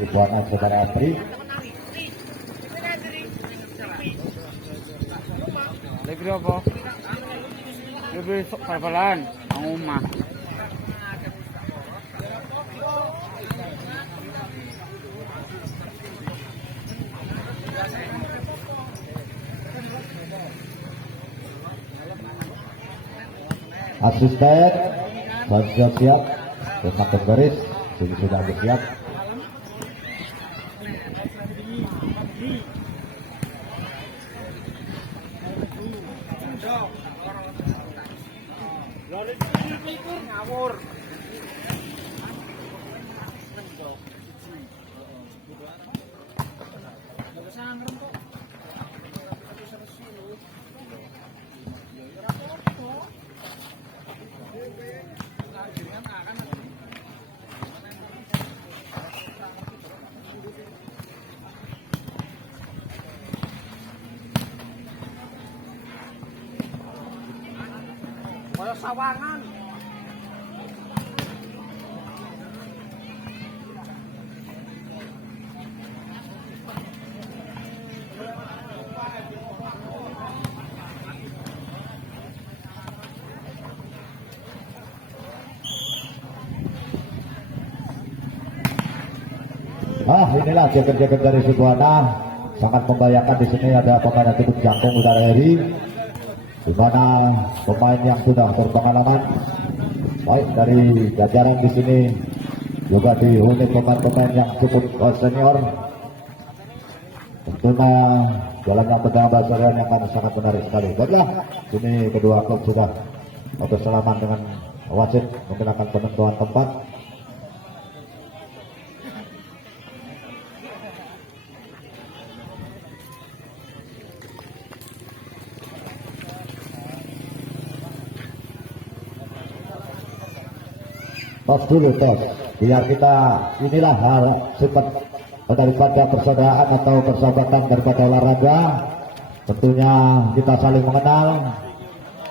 Ibuana saudara Apri. Lagi apa? Lebih pelan-pelan, ngomah. Asisten sudah siap, semakin beris, sudah siap. Sawangan. Inilah jaket-jaket dari Subuana, sangat membayangkan. Di sini ada pemain yang cukup jangkung Udara Heri, di mana pemain yang sudah berpengalaman baik dari jajaran di sini juga dihuni pemain-pemain yang cukup senior. Tentunya jalannya pertandingan Basarian yang akan sangat menarik sekali. Baiklah, sini kedua klub sudah bersalaman dengan wasit, mungkin akan penentuan tempat. Tos dulu, tos, biar kita inilah hal sifat daripada persaudaraan atau persahabatan daripada olahraga. Tentunya kita saling mengenal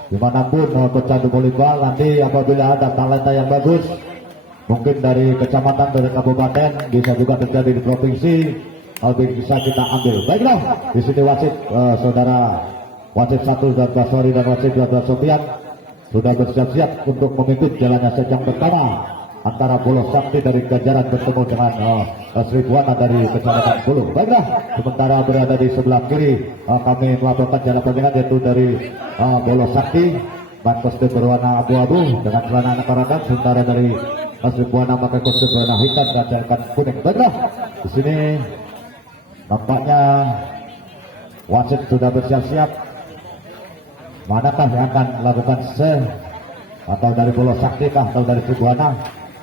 dimanapun mau pecandu volleyball. Nanti apabila ada talenta yang bagus, mungkin dari kecamatan, dari kabupaten, bisa juga terjadi di provinsi, bisa kita ambil. Baiklah, di sini wasit saudara wasit 1 dan Basori dan wasit 12 Sofian sudah bersiap-siap untuk mengikut jalannya sejam pertama antara Bolos Sakti dari Jajaran bertemu dengan Sri Buana dari Kecamatan Bulu. Baiklah, sementara berada di sebelah kiri kami melaporkan jalan pertandingan yaitu dari Bolos Sakti, kostum berwarna abu-abu dengan celana anak paradan, sementara dari Sri Buana pakai kostum berwarna hitam dan jaket kuning. Baiklah, di sini nampaknya wasit sudah bersiap-siap. Manakah yang akan melakukan atau dari Bolos Sakti kah atau dari Subuana,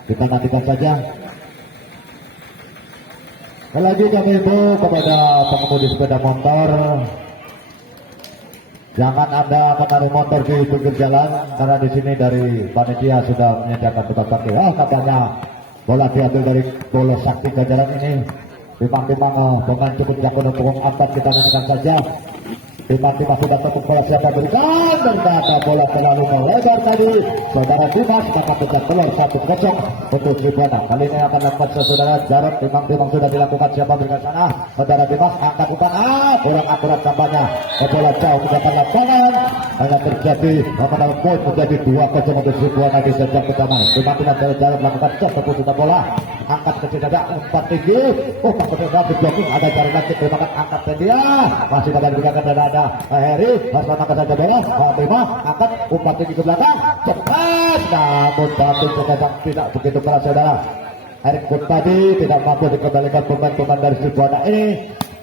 kita nantikan saja. Sekali lagi kami himbau kepada pengemudi sepeda motor, jangan Anda menarik motor di pinggir jalan, karena di sini dari panitia sudah menyediakan tempat parkir. Katanya bola diambil dari Bolos Sakti Jajaran ini. Timang-timang dengan cukup jago dan punggung empat, kita nantikan saja. Timang-timang sudah tetap bola, siapa berikan, ternyata bola terlalu melebar tadi. Saudara Dimas maka pecah keluar 1-0 untuk Subuana. Kali ini akan dapat saudara Jarod. Timang-timang sudah dilakukan, siapa berikan sana. Saudara Dimas angkat bukan, kurang akurat tampaknya. Bola jauh mendapat lapangan, hanya terjadi mendapat poin menjadi 2-0 untuk Subuana di sejak pertama. Timang-timang dari Jarod melakukan cek keputusan bola, angkat ke dada, umpan tinggi. Tak betul di blocking, ada Jarod lagi, terima kasih, angkat ke dia, masih dapat digunakan dan ada Heri, harus mengangkat saja bola. Terima, angkat, umpan tinggi ke belakang, cepat, namun jatuh ke tidak begitu keras saudara. Erik pun tadi tidak mampu dikembalikan pemain-pemain dari Subuana ini,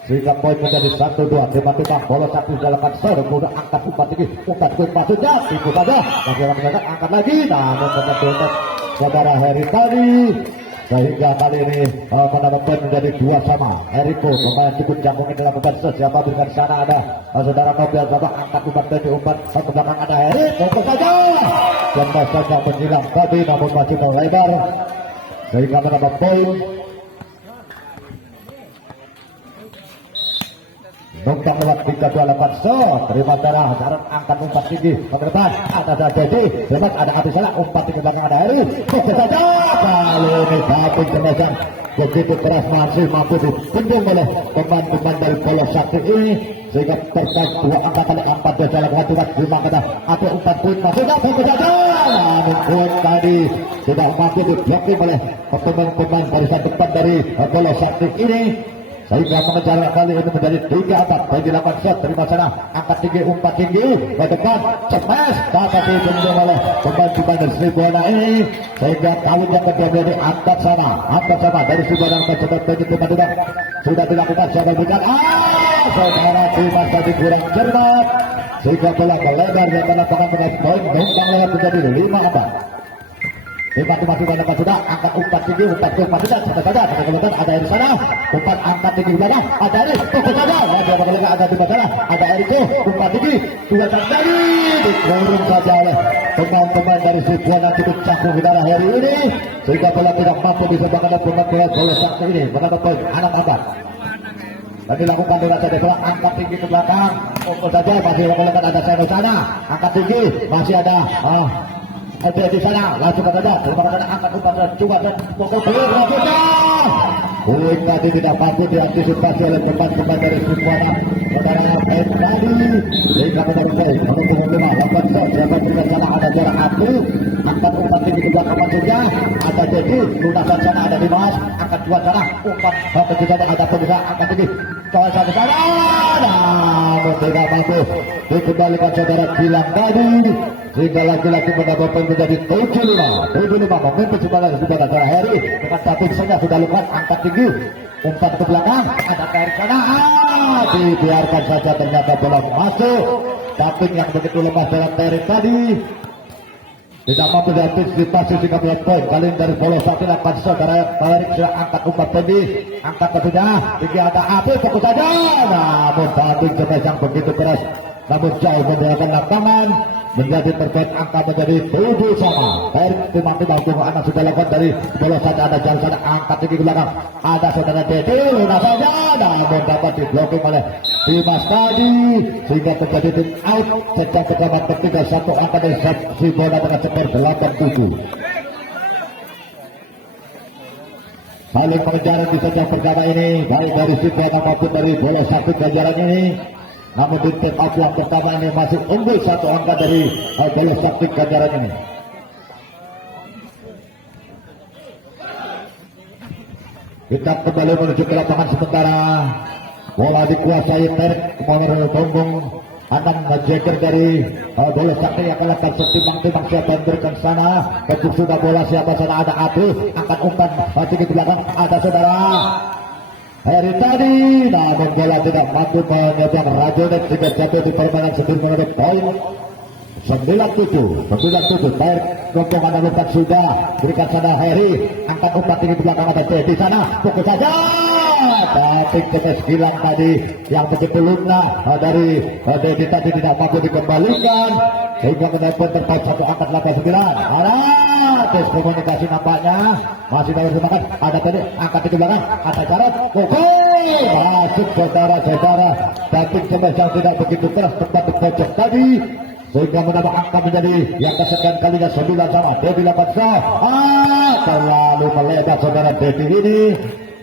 sehingga poin menjadi 1-2. Tiba-tiba bola satu dalam serve, kemudian angkat umpan tinggi, umpan maksudnya tipu saja, masih mengangkat, angkat lagi, namun benar-benar saudara Heri tadi, sehingga kali ini mendapat poin menjadi 2-2. Eriko pemain cukup jangkung ini melakukan siapa berikan sana, ada saudara Nobel babak angkat umpan tadi, umpan ke belakang, ada Heri, untuk saja dan saja menghilang tadi, namun masih melebar sehingga mendapat poin. Numpang lewat 328 so. Terima darah Jarod angkat umpan tinggi ke depan. Ada Dedi. Bebas ada Abdi Salah. Umpan tinggi belakang ada Heri. Sukses saja. Kali ini Babing Jenazah begitu keras masih mampu dipendung oleh pemain-pemain dari Bola Sakti ini sehingga terkait 2 angka kali 4 dia jalan dengan 5 kata atau 4 poin masuknya fokus saja namun poin tadi tidak mampu diblokir oleh pemain-pemain barisan depan dari Bola Sakti ini sehingga mengejar kali ini menjadi 3-4 bagi 8 shot. Terima sana angkat tinggi umpan tinggi ke depan cemas dapat dipendung oleh pemain-pemain dari Sribuana ini sehingga tahun yang kedua menjadi angkat sana dari Sribuana mencoba begitu tidak sudah dilakukan siapa berikan saudara Dimas tadi kurang cermat sehingga bola melebar di atas lapangan dengan poin numpang lewat menjadi 5-4. Masih banyak sudah angkat umpan tinggi umpan sudah saja kemudian ada di sana umpan angkat tinggi di belakang ada ini fokus saja dia bakal ada di sana ada Eriko umpan tinggi sudah terjadi dikurung saja oleh pemain-pemain dari Sribuana cukup canggung di daerah hari ini sehingga bola tidak mampu disebabkan oleh pemain Bola Sakti ini menambah poin 6-4 dan dilakukan dengan saja bola angkat tinggi ke belakang fokus saja masih lakukan ada di sana angkat tinggi masih ada ada di sana langsung saja terima kasih angkat umpan coba pokok berikutnya poin tadi tidak mampu diantisipasi oleh pemain-pemain dari Sribuana saudara poin tadi sehingga benar poin menunggu lima lakukan shot siapa juga salah ada jarak satu angkat umpan tinggi juga kapan saja ada Dedi lunasan sana ada Dimas angkat dua sana umpan bapak juga ada pemirsa angkat tinggi coba satu sana namun tidak mampu dikembalikan saudara Gilang tadi sehingga lagi-lagi menambah poin menjadi 7-5 memimpin sebagai saudara Heri dengan satu saja sudah lukat angkat tinggi umpan ke belakang ada dari sana dibiarkan saja ternyata bola masuk tapi yang begitu lemah dalam Terry tadi tidak mampu diantisipasi sehingga melihat poin kali ini dari Bola Sakti dapat saudara Terry sudah angkat umpan tinggi angkat ke sudah tinggi ada Abis fokus saja namun tadi coba yang begitu keras namun jauh menggunakan lapangan menjadi terkait angka menjadi 7 sama. Baik tiba-tiba anak sudah lakukan dari Bola Sakti ada jalan sana angkat tinggi ke belakang ada saudara Dedi lunas saja namun dapat diblokir oleh Dimas tadi sehingga terjadi tim out sejak kejaman ketiga 1 angka dari Sribuana dengan skor 8-7. Saling mengejar di sejak pertama ini baik dari Sribuana maupun dari Bola Sakti kejaran ini namun di tip up yang pertama ini masih unggul 1 angka dari Bola Sakti kejaran ini. Kita kembali menuju ke lapangan sementara bola dikuasai Terek kemudian punggung Anam Jager dari Bola Sakti yang akan lakukan setimbang-timbang siapa yang berikan sana ketuk sudah bola siapa sana ada Abdul angkat umpan tinggi di belakang ada saudara Heri tadi namun bola tidak mampu menyebang Rajonet sehingga jatuh di permainan sendiri menurut poin 9-7 Terek rombongan dan umpan sudah berikan sana Heri angkat umpan tinggi di belakang ada di sana fokus saja tapi ketes Gilang tadi yang begitu lunak dari Dedi tadi tidak mampu dikembalikan sehingga mendapat terpaut 1 angkat 89 tes komunikasi nampaknya masih dari semangat ada tadi angkat di belakang ada Jarod masuk saudara-saudara tapi ketes yang tidak begitu keras tepat di pojok tadi sehingga menambah angka menjadi yang kesekian kalinya 9 sama Dedi 8 terlalu melebar saudara Dedi ini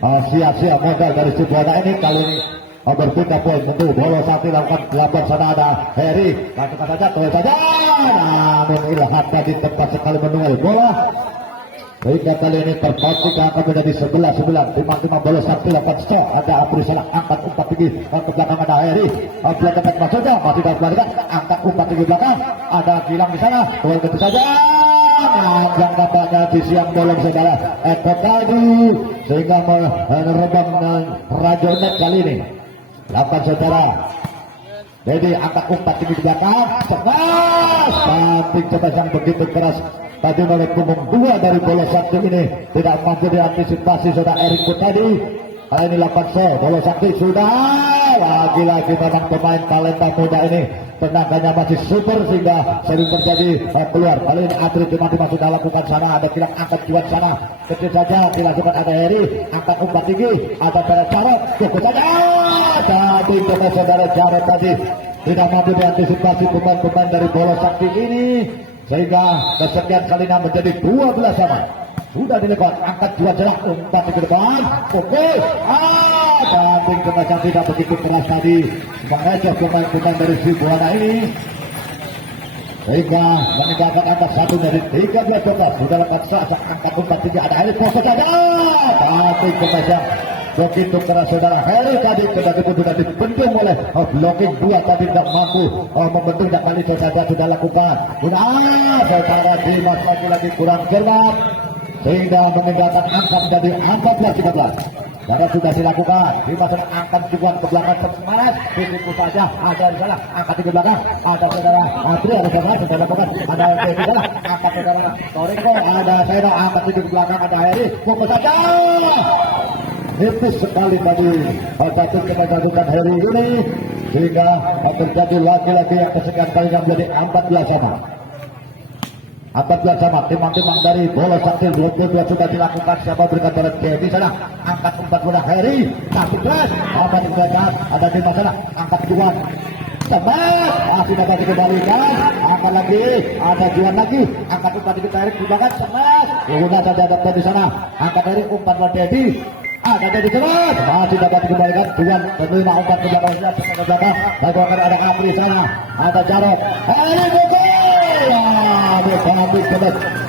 sia-sia modal dari Sribuana ini kali ini berpindah poin untuk Bola Sakti lakukan 8 sana ada Heri lakukan saja tulis saja namun Ilham tadi tempat sekali menuai bola sehingga kali ini terpatik akan menjadi 11-9 timang-timang Bola Sakti 8 shot ada Abri Salah angkat umpan tinggi ke belakang ada Heri belakang tempat maksudnya masih dalam belakang angkat umpan tinggi belakang ada Gilang di sana tulis itu saja yang nampaknya di siang bolong saudara Eko tadi sehingga meredam Rajonet kali ini 8 saudara jadi angkat umpan tinggi di belakang cepat tapi cepat yang begitu keras tadi oleh punggung 2 dari Bola Sakti ini tidak mampu diantisipasi saudara Eriko tadi kali ini 8 so Bola Sakti sudah lagi-lagi memang pemain Palembang muda ini tenaganya masih super sehingga sering terjadi keluar. Kali ini atlet teman-teman sudah lakukan sana, ada kilang angkat jual sana, kecil saja dilakukan, ada Heri angkat umpan tinggi, ada pada Jarod cukup saja, tapi coba saudara Jarod tadi tidak mampu diantisipasi pemain-pemain dari bola sakti ini sehingga kesekian kalinya menjadi 12 sama. Sudah dilewat, angkat dua jarak umpan ke depan, pukul, banting kenasan tidak begitu keras tadi mengejar pemain-pemain dari si Buana ini sehingga meninggalkan angka satu dari 13-12. Sudah lekat saja angkat umpan tinggi, ada Heri proses saja, banting kenasan begitu keras saudara Heri tadi ketika itu sudah dibentung oleh blocking dua tadi tidak mampu membentuk, dan kali saja sudah lakukan. Saudara Dimas lagi kurang cermat sehingga meninggalkan angka menjadi 14-13. Karena sudah dilakukan di masalah angkat juan ke belakang semangat itu saja, ada di sana angkat di belakang, ada saudara Adri, ada saudara sudah lakukan, ada di sana angkat saudara Toriko, ada saudara angkat di belakang, ada Heri fokus saja, tipis sekali tadi satu kemenangan Heri ini sehingga terjadi lagi-lagi yang kesekian kalinya menjadi 14 sama. 14 sama. Timang-timang dari bola sakti 22 sudah dilakukan, siapa berikan pada di sana angkat umpan bola Heri, tapi keras apa di belakang, ada di sana angkat juan cepat, masih dapat dikembalikan, angkat lagi, ada juan lagi, angkat umpan di Heri di belakang cepat, Luna saja dapat di sana angkat Heri umpan bola Dedi, ada Dedi cepat, masih dapat dikembalikan, juan menerima umpan ke belakang, ke belakang, lalu akan ada Apri sana, ada Jarod, Heri buka.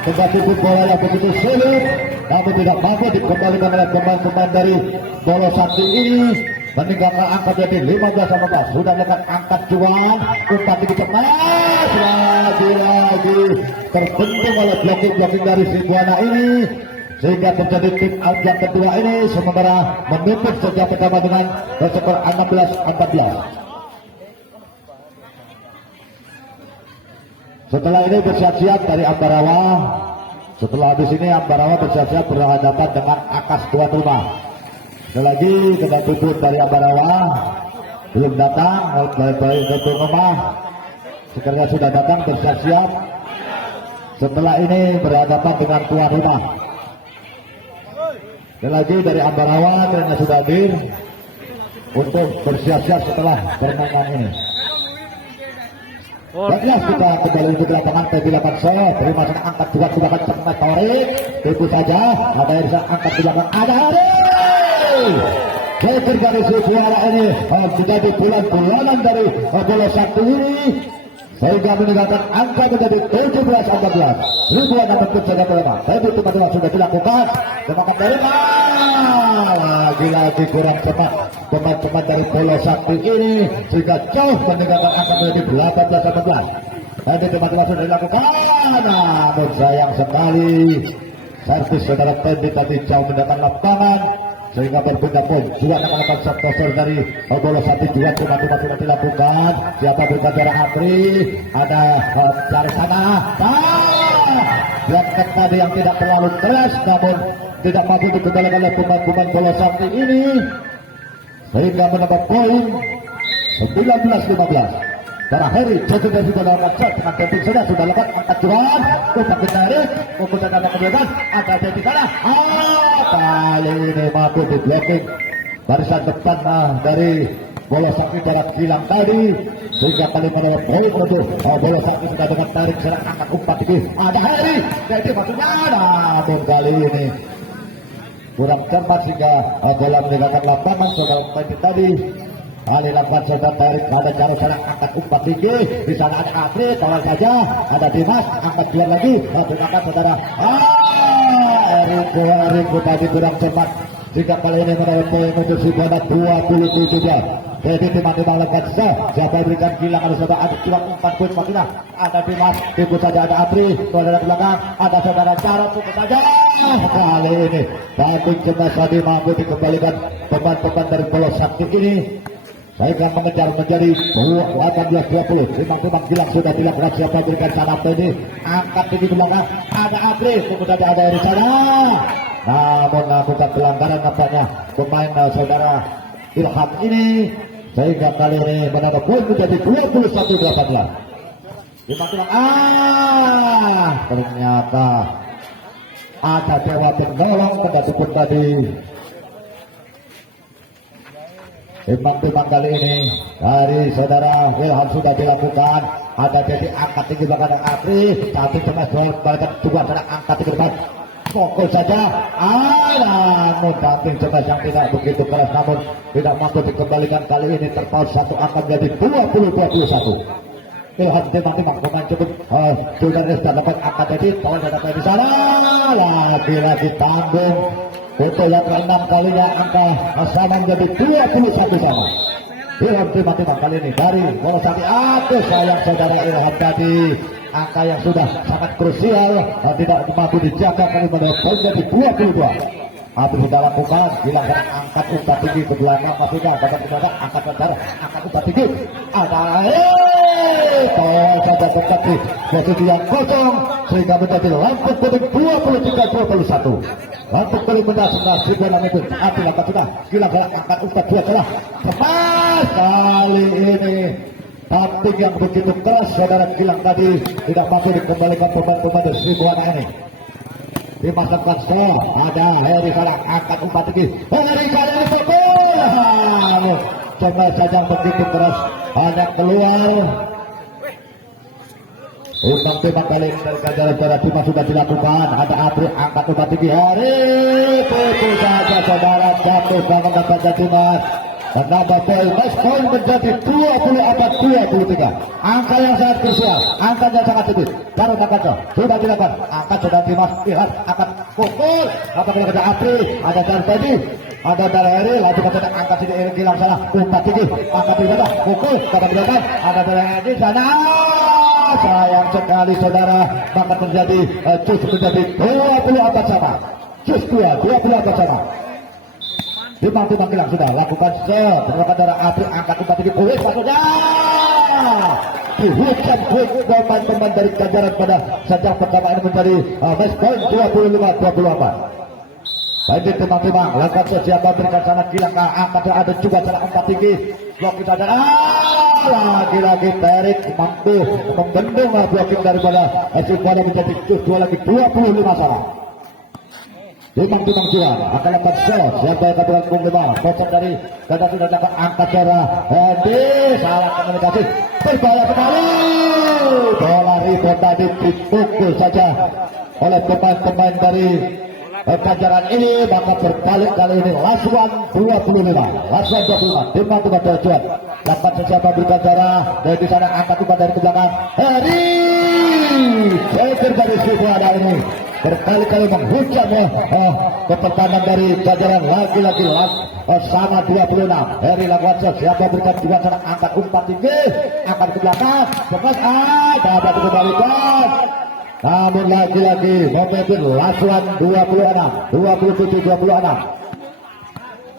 Tetapi bola yang begitu sulit, tapi tidak mampu dikembalikan oleh pemain-pemain dari bola sakti ini. Meninggalkan angka jadi 15-15. Sudah dekat angkat juan, umpan tinggi cepat, lagi-lagi terbentuk oleh blocking dari si Buana ini sehingga terjadi tim out yang kedua ini sementara memimpin sejak pertama dengan skor 16-14. Setelah ini bersiap-siap dari Ambarawa. Setelah habis ini Ambarawa bersiap-siap berhadapan dengan Akas tuan rumah. Sekali lagi kita tutup dari Ambarawa belum datang, baik-baik tuan rumah. Sekarang sudah datang bersiap-siap. Setelah ini berhadapan dengan tuan rumah. Sekali lagi dari Ambarawa yang sudah hadir untuk bersiap-siap setelah permainan ini. Baiklah kita kembali untuk lapangan P8 Solo. Terima kasih angkat juga sudah akan cepat tarik. Itu saja. Ada yang bisa angkat di belakang. Ada Hari. Kejar dari si Buana ini menjadi bulan-bulanan dari bola satu ini sehingga meninggalkan angka menjadi 17-14. Ribuan yang bentuk saja bola. Tapi teman-teman sudah dilakukan. Semangat dari lagi-lagi kurang cepat pemain-pemain dari bola sakti ini sehingga jauh meninggalkan angka menjadi 18-18. Tadi teman-teman sudah dilakukan, namun sayang sekali servis saudara Tendi tadi jauh mendapat lapangan sehingga berpindah pun juga akan melakukan poster dari bola sakti juga teman-teman sudah dilakukan. Siapa berikan jarak Apri, ada dari sana, buat tadi yang tidak terlalu keras namun tidak mampu dikendalikan oleh pemain-pemain bola sakti ini sehingga menambah poin 19-15. Para Heri juga sudah dalam set dengan penting sudah lekat angkat juan untuk menarik untuk ada kebebasan ada di sana. Kali ini mampu di blocking barisan depan dari bola sakti jarak hilang tadi sehingga kali menambah poin untuk bola sakti sudah dengan tarik serang angkat umpan tinggi. Ada Heri jadi maksudnya namun kali ini kurang cermat sehingga bola meninggalkan lapangan saudara pemain tadi. Kali lakukan saudara tarik, ada cara serang angkat umpan tinggi. Di sana ada Apri, tolong saja. Ada Dimas, angkat jual lagi. Angkat saudara. Eriko tadi kurang cepat. Jika kali ini mendapat poin untuk si Buana 27. Jadi teman-teman lekat siapa yang berikan kilang ada saudara ada kilang umpan poin makinah. Ada Dimas, ikut saja ada Apri. Saudara belakang, ada saudara Jarod ikut saja. Kali ini banting cemas tadi mampu dikembalikan pemain-pemain dari bola sakti ini. Saya akan mengejar menjadi 18-20. Timang-timang kilang sudah dilakukan siapa berikan sana ini. Angkat tinggi belakang. Ada Apri. Kemudian ada di sana. Namun melakukan pelanggaran nampaknya pemain saudara Ilham ini sehingga kali ini menambah poin menjadi 21-18. Ternyata ada Dewa penolong pendapatan tadi. Timbang-timbang kali ini dari saudara Wilham sudah dilakukan. Ada jadi angkat tinggi belakang Apri, tapi cuma balikan juga pada angkat tinggi depan. Fokus saja, namun tapi coba yang tidak begitu keras, namun tidak mampu dikembalikan. Kali ini terpaut satu angka menjadi 20-21. Wilham timbang-timbang pemain cukup sudah dapat angkat jadi poin dapat di sana. Lagi-lagi tanggung untuk yang ke-6 kalinya angka sama menjadi 21 sama. Ilham timbang-timbang kali ini dari Wonosari. Aduh sayang saudara Ilham tadi, angka yang sudah sangat krusial tidak mampu dijaga kali menjadi 22. Tapi sudah lakukan hilangkan angkat umpan tinggi ke belakang, tapi tidak dapat angkat saudara, angkat umpan tinggi. Ada saja berkati posisi yang kosong sehingga menjadi Lampung Kuning 23-21. Lampung Kuning menang Sribuana itu. Tapi langkah sudah gila angkat umpan dua celah. Cepat kali ini tamping yang begitu keras saudara Gilang tadi tidak mampu dikembalikan pemain-pemain dari Sribuana ini. Dimasukkan skor, ada Heri salah angkat umpan tinggi. Heri salah fokus. Coba saja begitu keras hanya keluar. Umpan tembak balik dari Ganjaran Barat Dimas sudah dilakukan. Ada Apri angkat umpan tinggi. Heri fokus saja saudara jatuh dan mendapatkan Dimas. Dan nambah poin, poin menjadi 24-23. Angka yang sangat krusial, angka yang sangat sedikit. Baru angka sudah dilakukan. Angka sudah Dimas, lihat angkat fokus. Apakah ada Apri, ada dari tadi, ada dari Heri, lalu kita angkat sini Heri Gilang salah. Umpan tinggi, angkat di bawah, fokus. Kata dilakukan, ada dari Heri sana. Sayang sekali saudara, maka terjadi cus menjadi 24 sama. Cus 24 sama. Timbang-timbang Gilang sudah lakukan terlakukan darah Apri angkat umpan tinggi kulit maksudnya dihujan pemain-pemain dari Ganjaran pada sejak pertama ini menjadi match point 25-24. Baik timbang-timbang lakukan siapa berikan sana Gilang angkat ada juga cara umpan tinggi blok kita ada lagi-lagi Terik mampu membendung blocking daripada Sribuana menjadi 2 lagi 25 salah. Timbang-timbang Gilang akan lakukan shot. Siapa yang katakan Bung Lima kocok dari karena sudah dapat angkat darah Hedi salah komunikasi berbahaya sekali. Bola rebound tadi dipukul saja oleh pemain-pemain dari Ganjaran ini, maka berbalik kali ini Lasuan 25 timbang-timbang tujuan dapat siapa berikan darah dari di sana angkat umpan dari ke belakang Hedi ceker dari Sribuana ini berkali-kali menghujam kepertahanan dari Ganjaran lagi-lagi sama 26. Heri lakukan siapa berikan juga sana angkat umpan tinggi angkat ke belakang cepat dapat dikembalikan namun lagi-lagi memimpin Lasuan 27-26.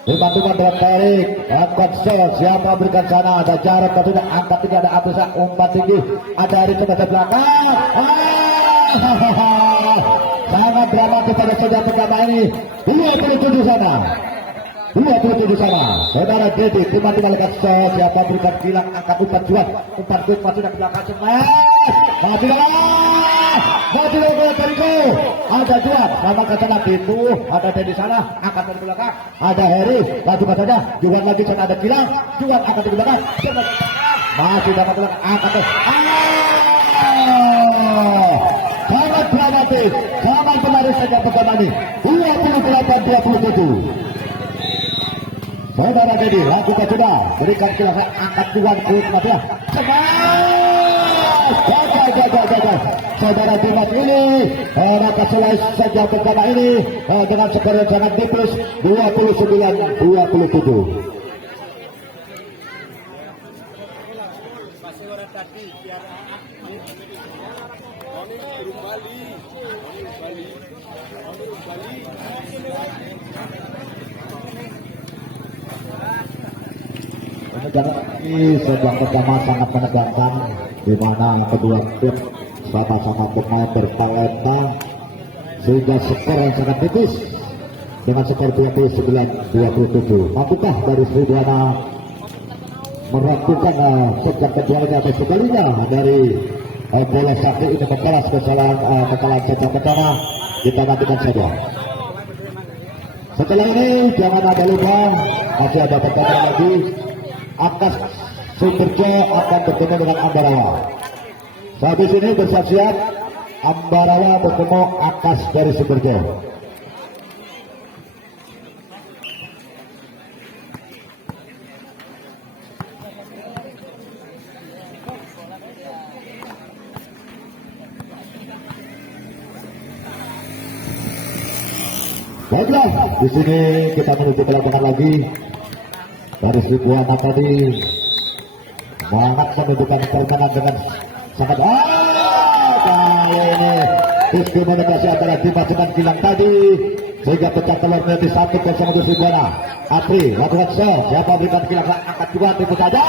Timbang-timbang dalam tarik angkat siapa berikan sana ada jarak tidak angkat tinggi ada Aprisa umpan tinggi ada Heri coba ke belakang sangat dramatis pada saudara pertama ini 27 sana saudara Dedi tiba-tiba lekat siapa berikan Gilang angkat umpan jual umpan kuit masih dari belakang smash maju Jericho ada jual sama ke sana itu ada Dedi sana angkat dari belakang ada Heri maju ke sana jual lagi sana ada Gilang jual angkat dari belakang masih dapat belakang angkat sangat dramatis sangat menarik saja pertama ini 28-27. Saudara Dedi lakukan sudah berikan silakan angkat tuan kulit mafia gagal saudara Dimas ini maka selesai saja pertama ini dengan skor yang sangat tipis 29-27. Sebuah pertama sangat menegangkan di mana kedua tim sama-sama pemain bertalenta sehingga skor yang sangat tipis dengan skor 29-27. Mampukah dari Sribuana melakukan sejak keduanya atau sekalinya dari bola sakti ini membalas kesalahan sejak pertama. Kita nantikan saja. Setelah ini jangan ada lupa masih ada pertandingan lagi. Akas Sumberjo akan bertemu dengan Ambarawa. Habis ini bersiap-siap Ambarawa bertemu Akas dari Sumberjo. Baiklah, di sini kita menuju ke lapangan lagi. Dari Sribuana tadi sangat menunjukkan permainan dengan sangat kali ini diskriminasi antara Dimas dengan Gilang tadi sehingga pecah telurnya di satu kosong untuk Sribuana. Apri lakukan siapa berikan Gilang angkat juga tipu saja.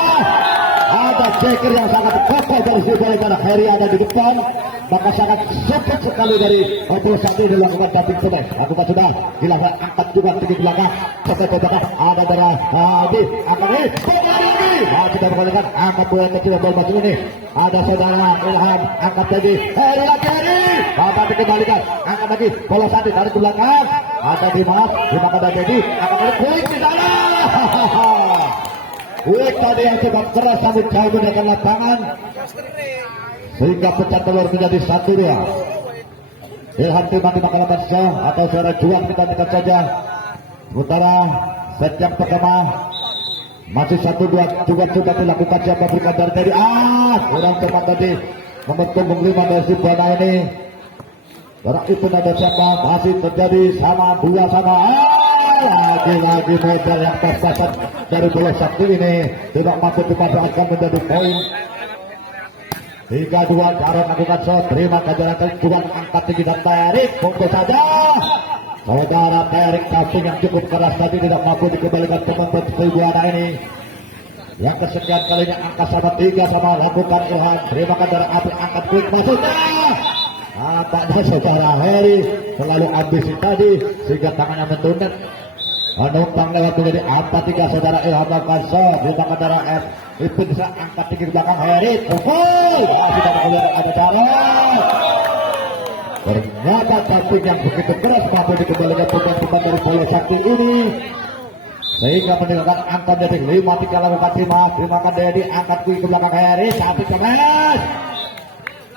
Ada ceker yang sangat kokoh dari Sribuana karena Heri ada di depan. Maka sangat cepat sekali dari Opel Sakti dilakukan damping pemain. Lakukan sudah Gilang angkat juga tinggi belakang. Coba ada darah Hadi angkat ini. Kita menggunakan angkat bola kecil bola maju ini. Ada saudara Ilham angkat lagi. Heri dapat dikembalikan. Angkat lagi bola Sakti dari belakang. Ada Dimas ada Dedi. Angkat lagi kulik di sana. Kulik tadi yang cukup keras sampai jauh menekan lapangan. Sehingga pecah telur menjadi 1-2. Ilham tiba-tiba kalaban sah atau saudara Juang tiba-tiba saja. Sementara sejak pertama masih 1-2 juga sudah dilakukan siapa berikan dari tadi. Kurang tepat tadi membentuk lima dari Sribuana ini. Karena itu ada siapa masih terjadi sama dua sama. Lagi-lagi modal yang pas-pasan dari bola Sakti ini tidak mampu dimanfaatkan menjadi poin. 3-2 Jarod lakukan shot, terima kejaran Juan angkat tinggi dan tarik, pukul saja. Saudara tarik casting yang cukup keras tadi tidak mampu dikembalikan teman-teman Sribuana ini. Yang kesekian kalinya angkat sama 3 sama lakukan Ilham, terima kejaran Api angkat quick masuknya. Nampaknya saudara Heri selalu ambisi tadi sehingga tangannya mentunjuk. Menumpang lewat menjadi 4-3 saudara Ilham lakukan shot, terima kejaran F. Itu bisa angkat tinggi belakang Heri, pukul. Sudah kemudian ada Jarod. Ternyata casting yang begitu keras mampu dikembalikan pemain dari bola Sakti ini sehingga meninggalkan angka dari 5-3 lakukan Dimas Dedi angkat ke belakang Heri, satu keras.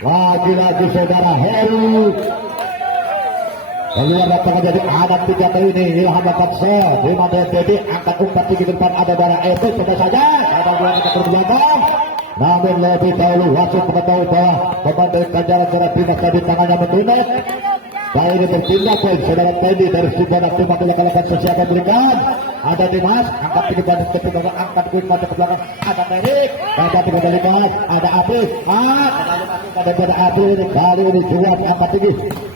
Lagi-lagi saudara Heri keluar datang jadi ada 3 kali ini. Ilham dapat shot, Dimas Dedi angkat umpat tinggi ke depan ada darah itu coba saja ada bola kita berbelakang. Namun lebih dahulu wasit mengetahui bahwa pemain dari Kajaran saudara Dimas tadi tangannya menunjuk. Kali ini bertindak poin saudara Teddy dari Sribuana cuma dilakukan sesuatu berikan. Ada Dimas angkat tinggi dan ketika angkat quick mata ke belakang ada Teddy dapat dikembalikan ada Api ada Api ini kali ini Juan angkat tinggi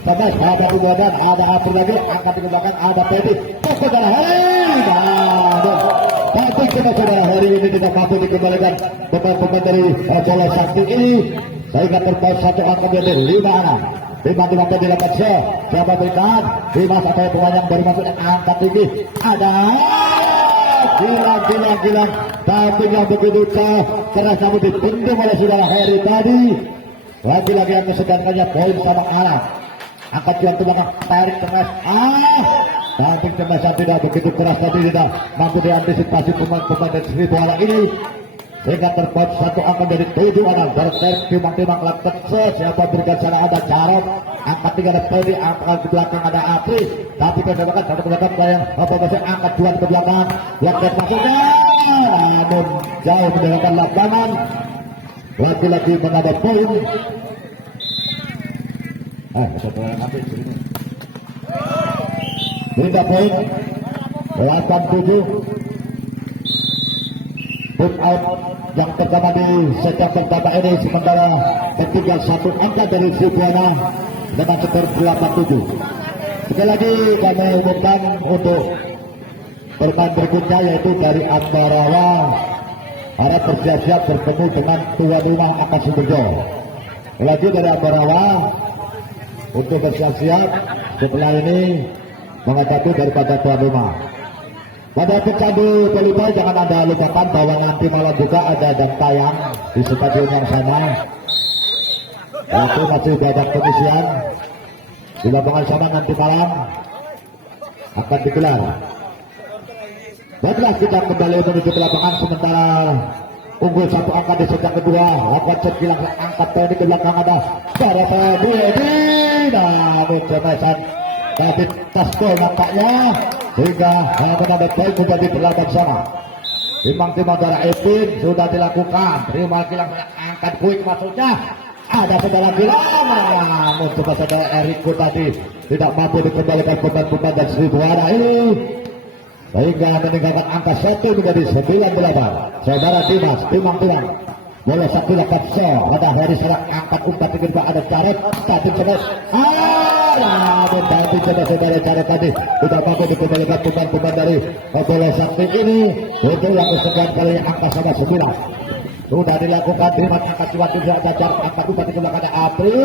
sampai ada Juan ada Api lagi angkat tinggi belakang ada Teddy pukul darah tapi kita saudara hari ini tidak mampu dikembalikan pemain dari bola Sakti ini sehingga terpaut 1 angka menjadi 5-6. Dimas dilakukan siapa berikan Dimas apa yang pemain yang baru masuk angkat tinggi ada Gilang tapi yang begitu keras namun dipendung oleh saudara Heri tadi. Lagi-lagi yang kesedangannya poin sama kalah. Angkat yang belakang tarik keras tapi kemasan tidak begitu keras tadi tidak mampu diantisipasi pemain dari Sribuana ini sehingga terpaut 1 angka dari 7 orang timang lakukan siapa berikan salah ada Jarod angkat 3 ada Teddy angkat di belakang ada Apri tapi kebetulan satu ke belakang yang masih angkat 2 ke belakang lakukan masuknya namun jauh meninggalkan lapangan lagi-lagi menambah poin. Beda poin 8-7 put out yang pertama di sejak pertama ini sementara ketinggal 1 angka dari Sribuana dengan skor 8-7. Sekali lagi kami umumkan untuk permainan berikutnya yaitu dari Ambarawa harap bersiap-siap bertemu dengan tuan rumah Akan Sumberjo. Lagi dari Ambarawa untuk bersiap-siap setelah ini menghadapi daripada tuan rumah. Pada pecandu volleyball jangan Anda lupakan bahwa nanti malam juga ada dan tayang di stadion yang sama. Itu masih banyak pengisian di lapangan sana nanti malam akan digelar. Baiklah, kita kembali menuju ke lapangan sementara unggul satu angka di set yang kedua. Lakukan set kilang angkat tadi ke belakang ada Sarah Edi. Namun kemesan David Castro nampaknya sehingga menambah poin menjadi berlaban sama. Timbang-timbang darah Epin sudah dilakukan. Terima kilang angkat quick maksudnya. Ada saudara Gilang, namun coba saudara Eriko tadi tidak mampu dikembalikan beban-beban dan Sribuana ini sehingga meninggalkan angka 1 menjadi 9-8. Saudara Dimas, timang-timang bola satu dapat pada hari serang angkat umpat tinggi ada Caret tadi coba namun tadi coba saudara Caret tadi tidak mampu dikembalikan beban-beban dari bola sakti ini. Itu yang kesekian kali angka sama 9 sudah dilakukan. Terima angkat kuat juga cacar angkat umpat tinggi ada Apri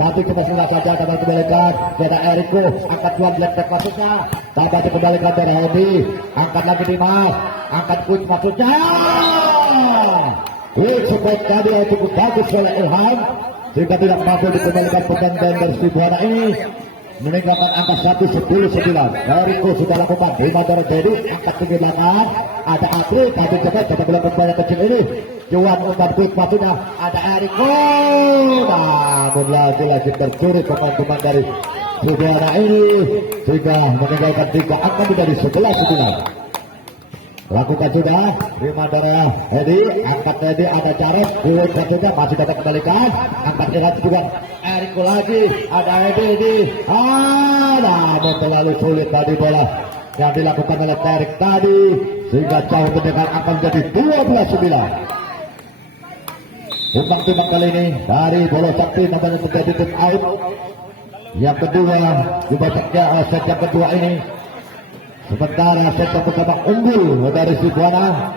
nanti coba sudah saja dapat dikembalikan ada Eriko angkat kuat black maksudnya dapat dikembalikan dari Hedi angkat lagi Dimas angkat quick maksudnya sebaik tadi cukup bagus oleh Ilham sehingga tidak mampu dikembalikan beban dari Sribuana ini meninggalkan angka 1-10-9. Eriko sudah lakukan Bima dari Dedi angkat tinggi belakang ada Apri tadi coba belakang bola kecil ini Juan umpan quick maksudnya ada Eriko namun lagi-lagi tercuri pemain-pemain dari Sribuana ini sehingga meninggalkan 3 angka menjadi 11-9. Lakukan sudah terima dari Edi angkat Edi ada Caret kuat maksudnya masih dapat kembalikan angkat Caret juga Eriko lagi ada Edi namun terlalu sulit tadi bola yang dilakukan oleh Terik tadi sehingga jauh mendengar akan menjadi 12-9. Timbang-timbang kali ini dari bola sakti namanya menjadi tim out yang kedua dibaca set yang kedua ini. Sementara set yang pertama unggul dari Sribuana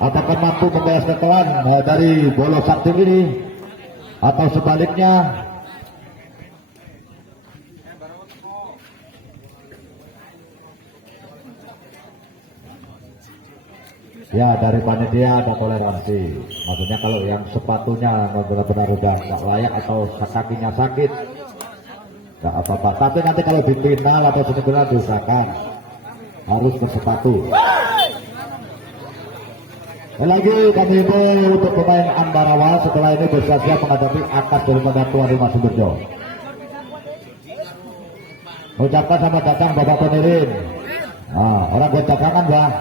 apakah mampu membalas kekelan dari bola sakti ini atau sebaliknya. Ya dari panitia ada toleransi maksudnya kalau yang sepatunya benar-benar udah gak layak atau kakinya sakit gak apa-apa tapi nanti kalau di final atau sebenarnya diusahakan harus bersepatu. Lagi kami itu untuk pemain Ambarawa setelah ini bersiap menghadapi akas daripada tuan rumah Sumberjo. Ucapkan selamat datang Bapak Pemirin. Orang gue cadangan bang.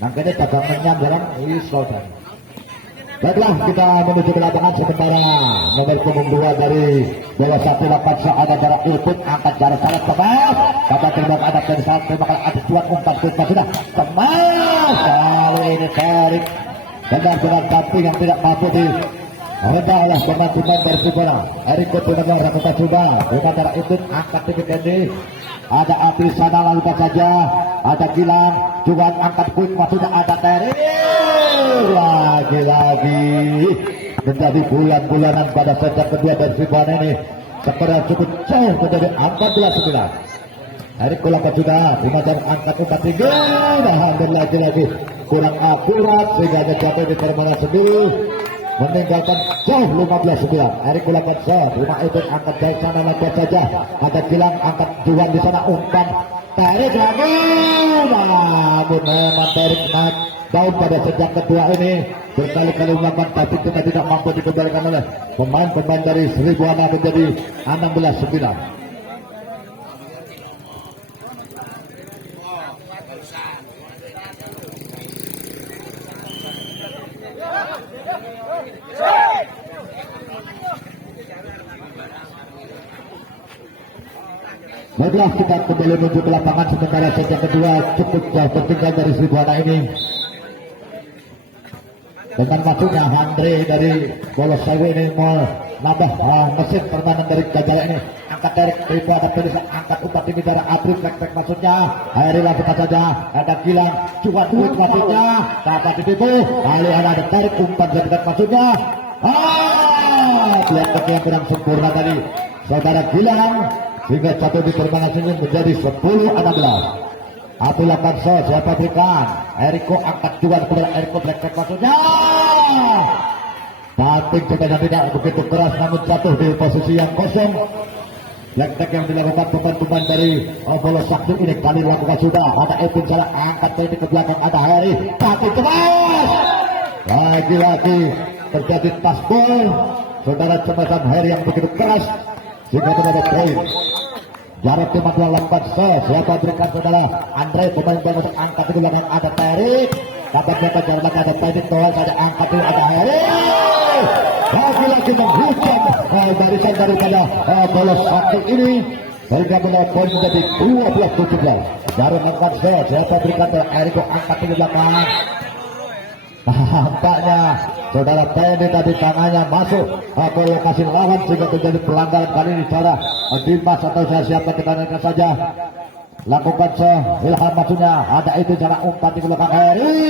Nangkanya dagang menyam dalam isodan. Baiklah kita menuju ke lapangan sementara nomor punggung 2 dari bola 1 ada jarak ikut angkat jarak sangat kemas pada terima ada dari saat terima kasih ada 2 umpan kita sudah kemas kali ini tarik benar-benar samping yang tidak mampu di rendah oleh pemain dari Sribuana. Eriko benar-benar lakukan coba dengan jarak ikut angkat tinggi kendi ada api sana lalu saja ada Gilang juga angkat quick maksudnya ada Terik lagi-lagi menjadi bulan-bulanan pada set yang kedua dari Sribuana ini sekarang cukup jauh menjadi 14-9. Eriko lakukan sudah dimacam angkat umpan tinggi dan lagi-lagi kurang akurat sehingga mencapai di terminal sendiri meninggalkan jauh 15-9. Erik lakukan shot rumah itu angkat dari sana lagi saja ada Gilang angkat Juan di sana umpan Terik lagi namun memang Terik naik daun pada sejak kedua ini berkali-kali melakukan tapi kita tidak mampu dikembalikan oleh pemain-pemain dari Sribuana menjadi 16-9. Baiklah kita kembali menuju ke lapangan sementara set yang kedua cukup jauh tertinggal dari Sribuana ini dengan masuknya Andre dari bola Sewu ini mau nambah mesin permainan dari Gajah ini angkat Terik itu ada tulisan angkat umpan tinggi dari Apri back maksudnya Hari lakukan saja ada Gilang cuan duit maksudnya dapat ditipu kali ada Terik umpan dekat maksudnya lihat kaki yang kurang sempurna tadi saudara Gilang sehingga satu di permainan ini menjadi 10-16. Atau lakukan siapa berikan Eriko angkat juga kepada Eriko black maksudnya tapi sebenarnya tidak begitu keras namun jatuh di posisi yang kosong. Black yang dilakukan beban-beban dari bola sakti ini kali lakukan sudah ada Epin salah angkat ini ke belakang ada Harry tapi keras lagi-lagi terjadi tasbol saudara jembatan Harry yang begitu keras sehingga tidak ada poin. Jarak cuma 28 siapa berikan saudara Andre pemain untuk angkat di belakang ada Terik dapat jarak ada Terik tolong ada angkat itu ada Harry lagi-lagi menghujam barisan daripada bola sakti ini sehingga benar poin menjadi 12-17. Jarak melakukan siapa berikan Eriko angkat di belakang nampaknya saudara Teddy tadi tangannya masuk bola kasih lawan sehingga terjadi pelanggaran kali ini saudara Dimas atau siapa kita dengarkan saja lakukan Ilham maksudnya ada itu cara umpan di belakang Heri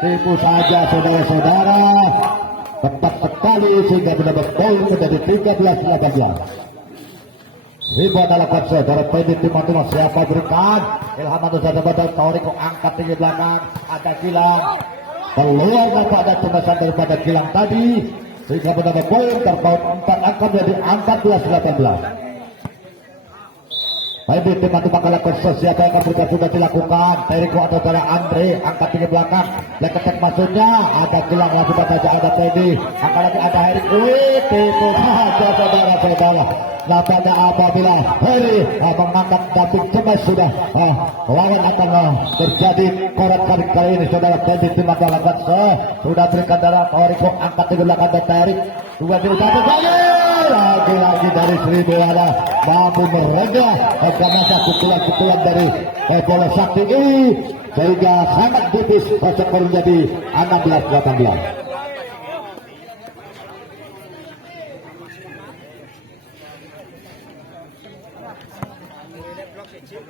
tipu saja saudara-saudara tepat sekali sehingga benar-benar poin menjadi 13-18. Ribu adalah konser dari Teddy Timothy siapa berikan Ilham atau saja betul Toriko angkat tinggi belakang ada Gilang keluar pada tunasan daripada Gilang tadi sehingga benar-benar poin terpaut 4 angka menjadi 14-18. Baik Timothy bakal lakukan siapa yang memberikan sudah dilakukan Teriko atau cara Andre angkat tinggi belakang leketek maksudnya ada Gilang lakukan saja ada Teddy angkat lagi ada Heri tipu saja saudara-saudara. Nah pada apabila Heri mengangkat tapi cemas sudah lawan akan terjadi korak tarik kali ini saudara Teddy Timothy lakukan sudah berikan darah Teriko angkat tinggi belakang ada Terik dua kali satu kali lagi-lagi dari Sri Bela mampu meredam masa pukulan-pukulan dari bola sakti ini sehingga sangat tipis skor menjadi 16-18.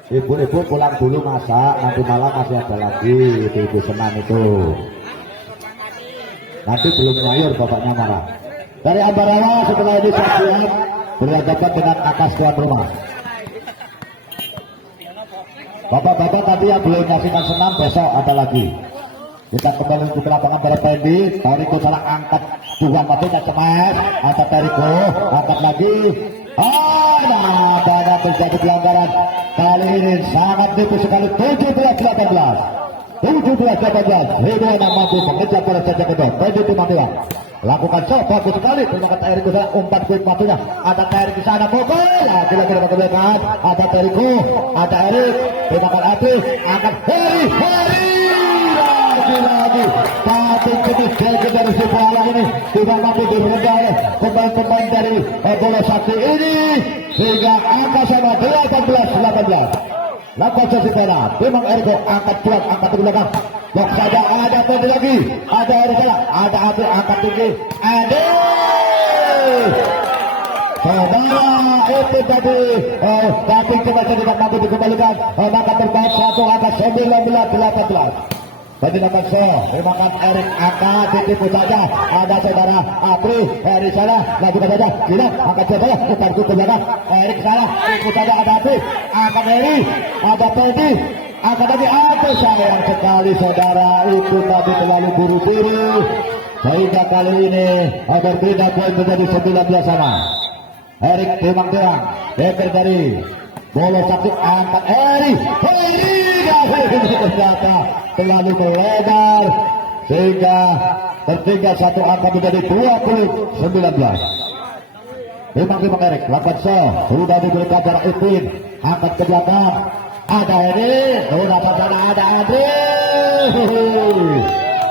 Ibu-ibu pulang dulu masak nanti malam masih ada lagi ibu senang itu nanti belum nyayur bapaknya marah. Dari Ambarawa setelah ini siap berhadapan dengan akas tuan rumah. Bapak-bapak tadi yang belum nyaksikan senam besok ada lagi. Kita kembali ke lapangan pada Pendi. Tariko salah angkat Tuhan maksudnya cemas. Ada Tariko angkat lagi. Nah, banyak terjadi pelanggaran. Kali ini sangat tipis sekali 17-18. 17-18. Hidupnya mampu mengejar bola saja kedua. Pendi Timothy lakukan bagus sekali dengan Teriko salah umpan kuit matunya ada Terik di sana pukul lagi-lagi dapat kebaikan ada Teriko ada Erik tembakan api angkat Heri lagi-lagi tapi sedikit dari si bola ini tidak mampu diredam oleh pemain-pemain dari bola sakti ini sehingga angka sama 18-18. Lakukan sesi bola memang Eriko angkat kuat angkat di belakang blok saja ada Teddy lagi ada Erik ada api angkat tinggi ada saudara itu tadi tapi coba tidak mampu dikembalikan maka terbaik satu angka 19-18. Tadi dapat termakan Erik angkat ditipu saja ada saudara Apri Erik salah lakukan saja tidak angkat saja bukan ke belakang Erik salah tipu saja ada Apri angkat Erik ada Teddy angkat lagi apa sayang sekali saudara itu tadi terlalu buru diri sehingga kali ini berbeda poin menjadi 19 sama. Erik Timang-Timang beker dari bola sakti angkat Erik terlalu melebar sehingga tertinggal satu angka menjadi 20-19. Timang Erik lakukan sudah diberikan jarak Ipin angkat ke belakang ada ini sudah pasang ada Adri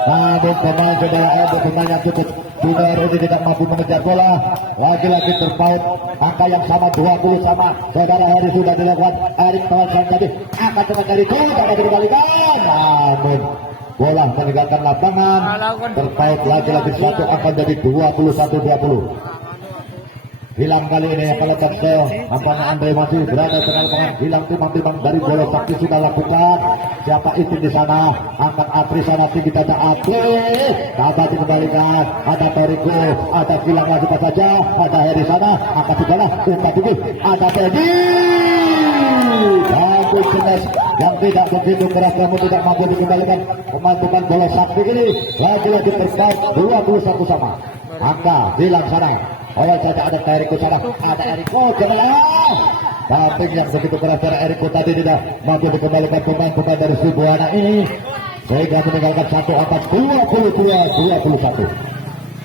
namun pemain saudara Erik pemain yang cukup Biner ini tidak mampu mengejar bola lagi-lagi terpaut angka yang sama 20 sama saudara Heri sudah dilakukan Erik kawasan tadi angkat cepat dari itu dapat dikembalikan namun bola meninggalkan lapangan terpaut lagi-lagi satu akan jadi 21-20. Hilang kali ini yang kalau nampaknya Andre masih berada di tengah lapangan hilang timang-timang dari bola sakti sudah lakukan siapa itu di sana angkat Apri sana tinggi tanda Apri dapat dikembalikan ada Teriko ada hilang lagi saja ada Heri sana angkat segala umpan tinggi ada Teddy bagus jelas yang tidak begitu keras, namun tidak mampu dikembalikan pemain bola sakti ini. Lagi-lagi terkait 21 sama. Angka bilang sana. Oleh saja ada Eriko sana, ada Eriko jelas. Tapi yang begitu keras dari Eriko tadi tidak mampu dikembalikan pemain dari Sibuana ini, sehingga meninggalkan 1-4 22-21.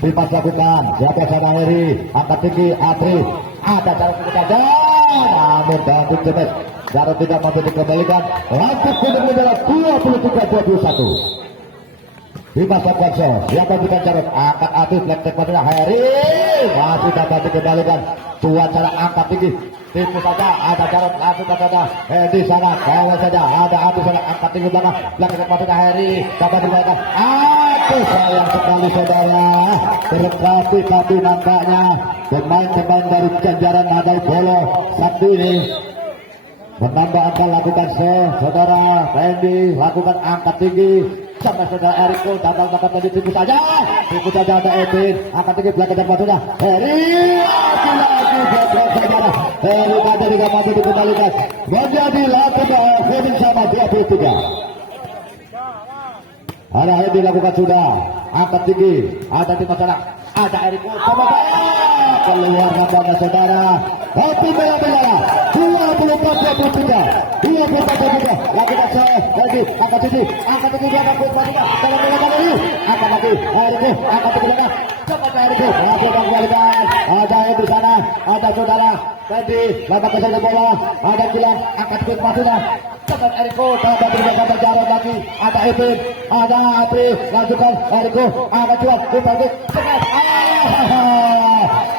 Pipas lakukan, siapa sana Heri, angkat tinggi, Atri, ada cara saja, namun David Jemes, cara tidak mampu dikembalikan, lanjut kuning mendarat 23-21. Pipas lakukan, siapa bukan carut, angkat Atri, flag pada Heri, masih dapat dikembalikan, tuan cara angkat tinggi, tipu saja, ada carut, langsung ada di sana, kawal saja, ada Atri sana, angkat tinggi belakang, pada Heri, dapat dikembalikan, sayang sekali saudara, tapi nampaknya pemain-pemain dari Jajaran Nadal Bolo Sakti ini menambah angka, lakukan saudara Randy, lakukan angkat tinggi sama saudara Eriko, datang tadi tipu saja ada Edwin, angkat tinggi belakang depan sudah Heri, lagi saudara Heri tadi juga masih dikembalikan menjadi lakukan sama 23. Ada yang dilakukan sudah, angkat tinggi, ada di masalah, ada Eriko, keluar nampaknya saudara, tapi bela-bela, 24-23, lakukan lagi, angkat tinggi, belakang, angkat lagi, Eriko, angkat tinggi belakang, cepat Eriko, ada yang di sana, ada saudara, tadi, lakukan saja bola, ada bilang, angkat tinggi masuknya, cepat Eriko, dapat diberikan jarak lagi, ada Edwin, ada Apri, lanjutkan Eriko, ada cuat, dibagi, cepat,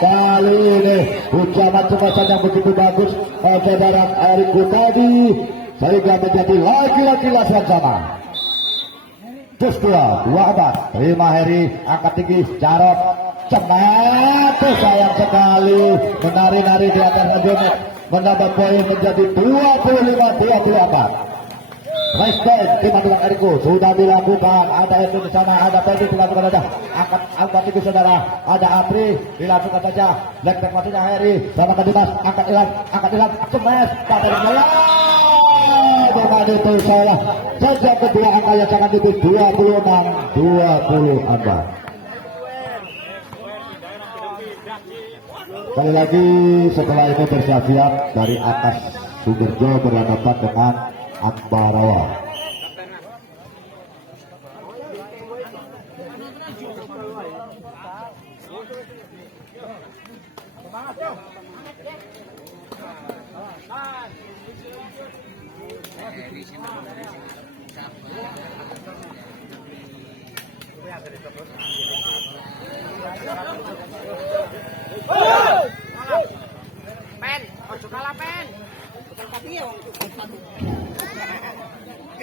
kali ini ucapan cepat yang begitu bagus, saudara Eriko tadi, sehingga menjadi lagi-lagi lasan sama. Terus dua abad, terima Heri, angkat tinggi, Jarot, cepat, sayang sekali, menari-nari di atas Rajonet, menambah poin menjadi 25-24. Respect di Madulang Eriko sudah dilakukan, ada itu di sana, ada tadi dilakukan saja, angkat tinggi saudara, ada Apri dilakukan saja, leg-leg matinya Heri, sama Kadimas, angkat ilan, cemes, pada bola, bukan itu salah, sejak kedua angka yang sangat tipis 26-24. Kali lagi setelah itu bersiap dari atas Sugerjo berhadapan dengan Ambarawa.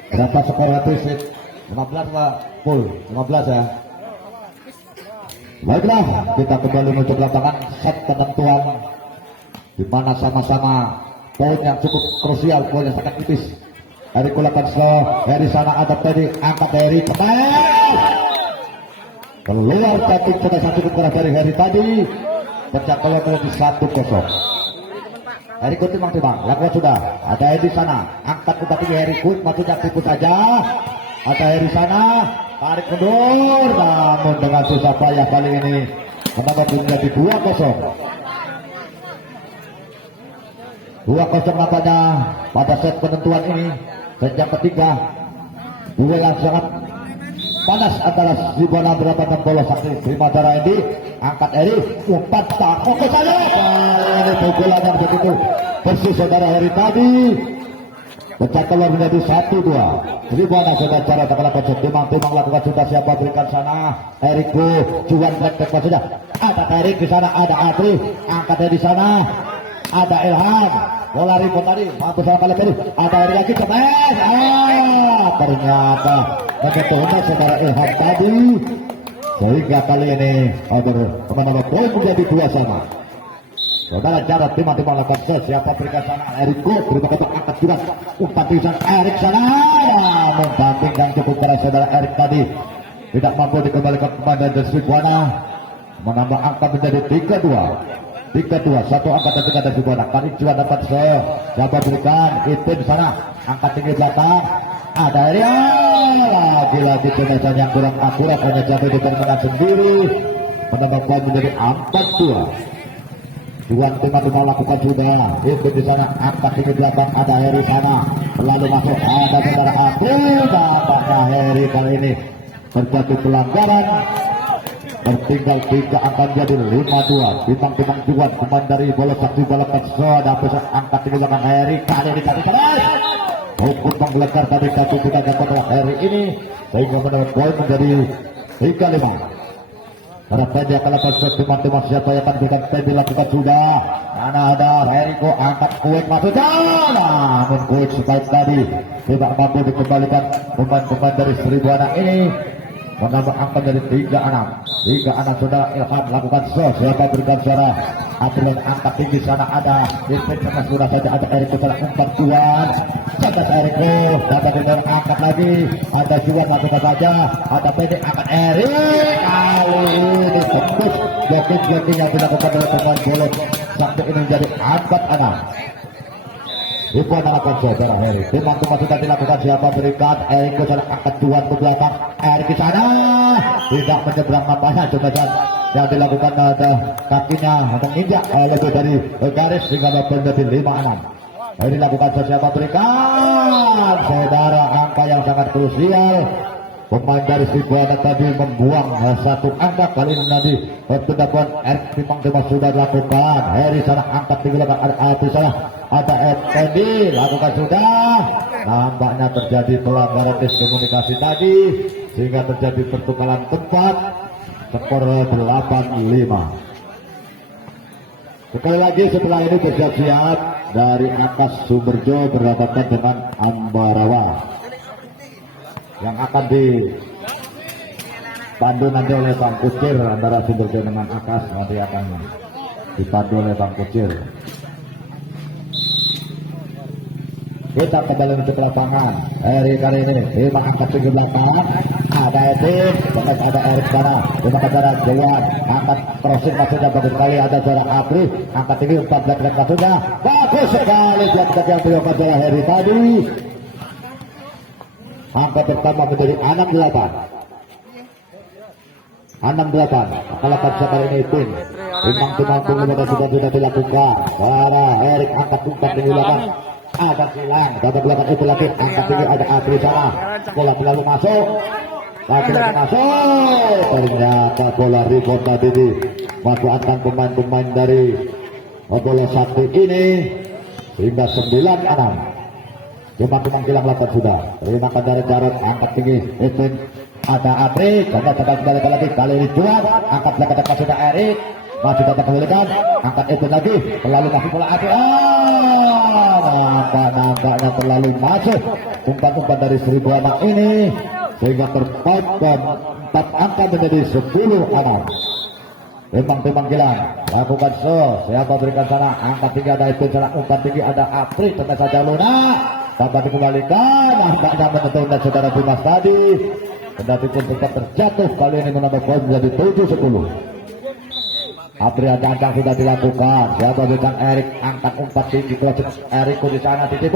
Berapa skor habis? 15 Pak Pul, 15 ya. Baiklah, kita kembali menuju lapangan set penentuan di mana sama-sama poin yang cukup krusial, poin yang sangat tipis. Dari kulakan slow, dari sana ada tadi angkat dari keluar cantik sudah satu kurang dari Heri tadi, pecah keluar menjadi 1-0. Heri Kut timang, lakukan sudah. Ada Heri di sana, angkat ke tinggi Heri Kut, maksudnya tipu saja. Ada Heri sana, tarik mundur, namun dengan susah payah kali ini menambah menjadi 2-0. 2-0 nampaknya pada set penentuan ini, set yang ketiga. Duel yang sangat panas antara Sibuana berhadapan bola sakti. Terima darah ini, angkat Heri, umpan tak fokus saja. Ini pukulan yang begitu persis saudara Heri tadi, pecah keluar menjadi 1-2. Sibuana sudah cara kepala konsep timang lakukan sudah, siapa berikan sana Eriko, cuan flag sudah. Ada Erik di sana, ada Atri, angkat Heri di sana, ada Ilham, bola ribut tadi, mampu salah kali Heri, ada Heri lagi, cepat. Ternyata betul-betul saudara Ilham tadi, sehingga kali ini menambah poin menjadi 2-2. Saudara Jarod timang lakukan ses, siapa berikan sana Eriko, berubah untuk angkat jurat, umpan tulisan Erik sana, namun banting dan cukup keras saudara Erik tadi, tidak mampu dikembalikan kepada Sibuana, menambah angka menjadi 3-2. 3-2, satu angkat dan tiga dari bola. Kali jual dapat siapa berikan itu di sana, angkat tinggi belakang. Ada area lagi-lagi pemecahan yang kurang akurat, hanya jatuh di permainan sendiri, menambah poin menjadi 4-2. Tuan Timah lakukan sudah itu di sana, angkat tinggi belakang. Ada Heri sana, lalu masuk ada saudara Abu. Tampaknya Heri kali ini terjadi pelanggaran. Tertinggal 3 akan jadi 5-2. Bintang-bintang Tuan pemain dari bola sakti bola Petso dan besar angkat tinggi belakang Heri kali ini kali keras. Hukum menggelegar tadi kaki kita kepada Heri ini sehingga mendapat poin menjadi 3-5. Harapan dia kalau pasal teman-teman siapa yang akan berikan tadi lakukan sudah. Karena ada Heriko angkat kuat masuk namun kuat sebaik tadi tidak mampu dikembalikan pemain-pemain dari Seribu Anak ini. Menambah angka dari 3-6 saudara Ilham lakukan siapa berikan suara aturan angkat tinggi sana ada Irfan sama sudah saja ada Eriko salah 4 Tuan saja Eriko dapat dengan angkat lagi ada Juan lakukan saja ada PD angkat Erik kali ini tembus joki yang dilakukan oleh pemain bola sampai ini menjadi angkat anak. Ibu melakukan saudara Heri. Teman-teman sudah dilakukan siapa berikan Erik ke sana angkat Tuhan ke belakang. Erik ke sana tidak menyeberang nampaknya coba yang dilakukan ada kakinya menginjak lebih dari garis sehingga menjadi 5-6. Ini dilakukan siapa berikan saudara angka yang sangat krusial. Pemain dari Sibuana tadi membuang satu angka kali ini nanti pendapat Erik Timah sudah dilakukan. Heri sana angkat tinggi ada Api sana ada FPD lakukan sudah. Nampaknya terjadi pelanggaran diskomunikasi tadi sehingga terjadi pertukaran tempat. Skor 8-5. Sekali lagi setelah ini bersiap-siap dari Akas Sumberjo berhadapan dengan Ambarawa yang akan dipandu nanti oleh Bang Kucir. Antara Sumberjo dengan Akas nanti akan dipandu oleh Bang Kucir. Kita kembali untuk lapangan. Eri kali ini angkat tinggi belakang. Ada Edik, bekas ada Erik sana. Bekas ada Dewan, angkat crossing maksudnya bagus sekali. Ada Zara Apri, angkat tinggi 14 meter maksudnya. Bagus sekali jatuh yang dilakukan oleh Heri tadi. Angka pertama menjadi 6-8. Kalau pada kali ini tim Timang sudah dilakukan. Para Erik angkat umpan tinggi belakang. Ada silang, dapat belakang itu lagi angkat tinggi ada Apri sana. Bola lalu masuk. Lagi-lagi masuk. Ternyata bola rebound tadi dimanfaatkan pemain-pemain dari bola sakti ini sehingga 9-6. Cuma hilang lakukan sudah. Terima kasih dari Jarod angkat tinggi itu ada Apri. Coba kembali lagi kali ini jual angkat belakang sudah Erik. Masih dapat kembalikan angkat itu lagi terlalu masih bola Apri. Nampaknya terlalu masuk umpan-umpan dari Seribu Anak ini sehingga terpotong 4 angka menjadi 10-6. Memang Gilang lakukan siapa berikan sana angkat tinggi ada itu sana umpan tinggi ada Apri tentu saja lunak dapat dikembalikan nampaknya menentukan dan saudara Dimas tadi kendati pun tetap terjatuh kali ini menambah poin menjadi 7-10. Apri ancang sudah dilakukan. Siapa berikan Erik angkat umpan tinggi Eriko di sana titip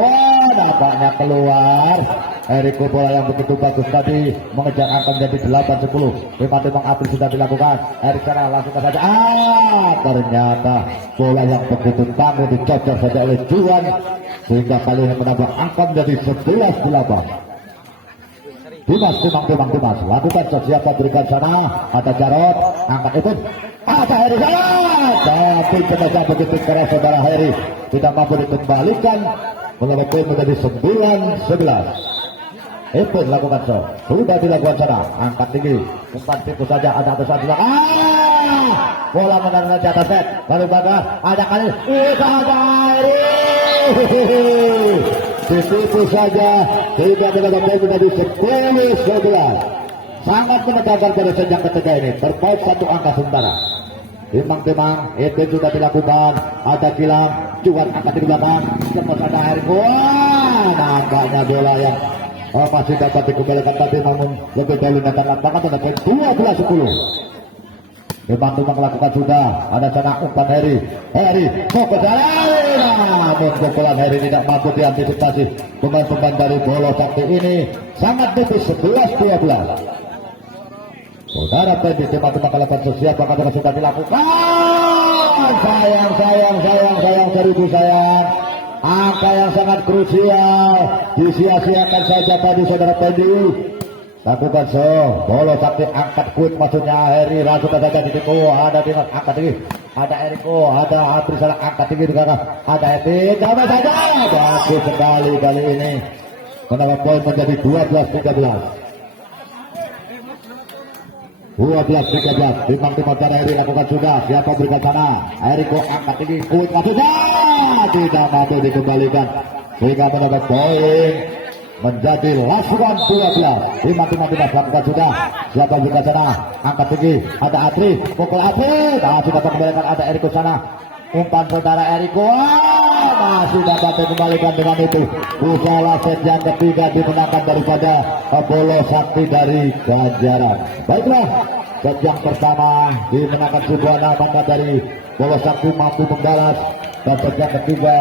nampaknya keluar. Eriko bola yang begitu bagus tadi mengejar angka menjadi 8-10. Memang Apri sudah dilakukan. Erik sana langsung saja. Ternyata bola yang begitu tangguh dicocok saja oleh Juan sehingga kali ini menambah angka menjadi 11-8. Dimas lakukan siapa berikan sana ada Jarod angkat itu ada Heri sana tapi ternyata begitu keras saudara Heri tidak mampu dikembalikan menjadi menjadi 9-11. Itu lakukan sudah dilakukan sana angkat tinggi umpan pintu saja ada atas saja bola menarik di atas set lalu bagas ada kali ada Heri disitu saja tidak dilakukan menjadi 10-11. Sangat menegakkan pada sejak ketiga ini terpaut satu angka sementara. Timang itu sudah dilakukan ada Gilang Juan angkat di belakang cepat ada Heri. Nampaknya bola yang masih dapat dikembalikan tadi namun lebih dahulu datang lapangan dengan 12-10. dibantu melakukan sudah. Ada sana umpan Heri mau ke jalan, namun pukulan Heri tidak mampu diantisipasi pemain-pemain dari Bola Sakti ini. Sangat tipis 11-12. Saudara Pendi dibantu melakukan sosial, apakah sudah dilakukan? Sayang seribu sayang. Angka yang sangat krusial disia-siakan saja tadi saudara Pendi. Lakukan Bola Sakti angkat kuit maksudnya Heri langsung saja ditiku. Ada Dimas angkat tinggi, ada Eriko, ada Apri salah angkat tinggi juga, ada Epi coba saja bagus sekali kali ini menambah poin menjadi 12-13. Timang-timang cara Heri lakukan sudah. Siapa berikan sana? Eriko angkat tinggi kuit maksudnya tidak mampu dikembalikan sehingga mendapat poin menjadi lasukan 12. Timang-timang lakukan sudah. Siapa berikan sana? Angkat tinggi. Ada Atri. Pukul Atri. Masih dapat kembalikan. Ada Eriko sana. Umpan saudara Eriko. Masih dapat dikembalikan dengan itu. Usaha set yang ketiga dimenangkan daripada Bola Sakti dari Ganjaran. Baiklah. Set yang pertama dimenangkan Subuana maka dari Bola Sakti mampu menggalas. Dan set yang ketiga